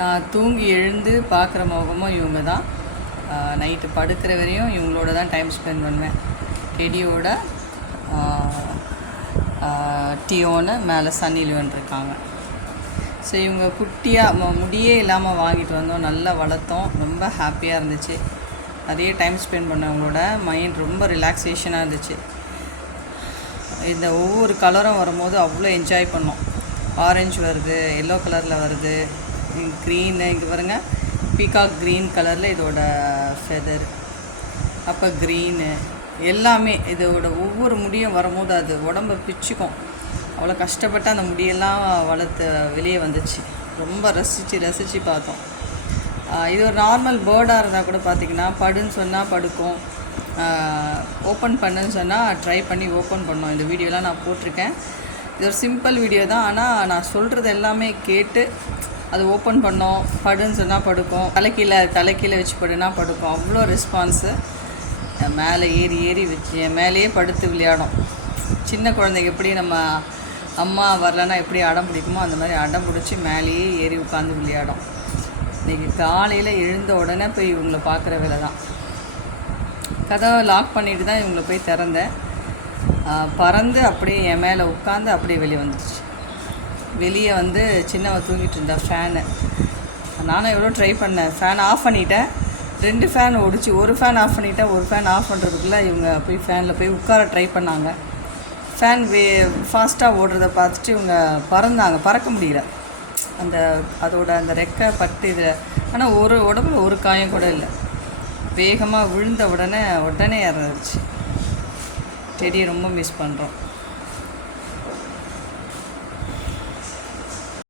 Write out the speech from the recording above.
நான் தூங்கி எழுந்து பார்க்குற முகமும் இவங்க தான். நைட்டு படுக்கிற வரையும் இவங்களோட தான் டைம் ஸ்பெண்ட் பண்ணுவேன். டெடியோட டியோன்னு மேலே சன்னிலிவன் இருக்காங்க. ஸோ இவங்க குட்டியாக முடியே இல்லாமல் வாங்கிட்டு வந்தோம், நல்லா வளர்த்தோம், ரொம்ப ஹாப்பியாக இருந்துச்சு. நிறைய டைம் ஸ்பெண்ட் பண்ண அவங்களோட மைண்ட் ரொம்ப ரிலாக்ஸேஷனாக இருந்துச்சு. இந்த ஒவ்வொரு கலரும் வரும்போது அவ்வளோ என்ஜாய் பண்ணோம். ஆரஞ்சு வருது, எல்லோ கலரில் வருது, க்ரீனு, இங்கே பாருங்கள் பீகாக் க்ரீன் கலரில் இதோட ஃபெதர், அப்போ க்ரீனு எல்லாமே இதோட ஒவ்வொரு முடியும் வரும்போது அது உடம்பை பிச்சுக்கும். அவ்வளோ கஷ்டப்பட்டு அந்த முடியெல்லாம் வளர்த்து வெளியே வந்துச்சு. ரொம்ப ரசித்து பார்த்தோம். இது ஒரு நார்மல் பேர்டாக இருந்தால் கூட பார்த்திங்கன்னா படுன்னு சொன்னால் படுக்கும், ஓப்பன் பண்ணுன்னு சொன்னால் ட்ரை பண்ணி ஓப்பன் பண்ணோம். இந்த வீடியோலாம் நான் போட்டிருக்கேன். இது ஒரு சிம்பிள் வீடியோ தான், ஆனால் நான் சொல்கிறது எல்லாமே கேட்டு அது ஓப்பன் பண்ணோம். படுன்னு சொன்னால் படுக்கும், தலைக்கீழே வச்சு படுனா படுக்கும். அவ்வளோ ரெஸ்பான்ஸு. மேலே ஏறி வச்சு என் மேலேயே படுத்து விளையாடும். சின்ன குழந்தைங்க எப்படி நம்ம அம்மா வரலன்னா எப்படி அடம் பிடிக்குமோ அந்த மாதிரி அடம் பிடிச்சி மேலேயே ஏறி உட்காந்து விளையாடும். இன்றைக்கி காலையில் எழுந்த உடனே போய் இவங்களை பார்க்குற வேலை தான். கதவை லாக் பண்ணிட்டு தான் இவங்களை போய் திறந்தேன். பறந்து அப்படியே என் மேலே உட்காந்து அப்படியே வெளியே வந்துடுச்சு. வெளியே வந்து சின்னவ தூங்கிட்டு இருந்தா. ஃபேனு நானும் எவ்வளோ ட்ரை பண்ணேன், ஃபேன் ஆஃப் பண்ணிட்டேன். 2 ஃபேன் ஓடிச்சு. ஒரு ஃபேன் ஆஃப் பண்ணிட்டேன், ஒரு ஃபேன் ஆஃப் பண்ணுறதுக்குள்ளே இவங்க போய் ஃபேனில் போய் உட்கார ட்ரை பண்ணாங்க. ஃபேன் ஃபாஸ்ட்டாக ஓடுறத பார்த்துட்டு இவங்க பறந்தாங்க. பறக்க முடியல, அதோட அந்த ரெக்கை பட்டு இதில். ஆனால் உடம்புல ஒரு காயம் கூட இல்லை. வேகமாக விழுந்த உடனே இறந்துருச்சு. டெடியை ரொம்ப மிஸ் பண்ணுறோம்.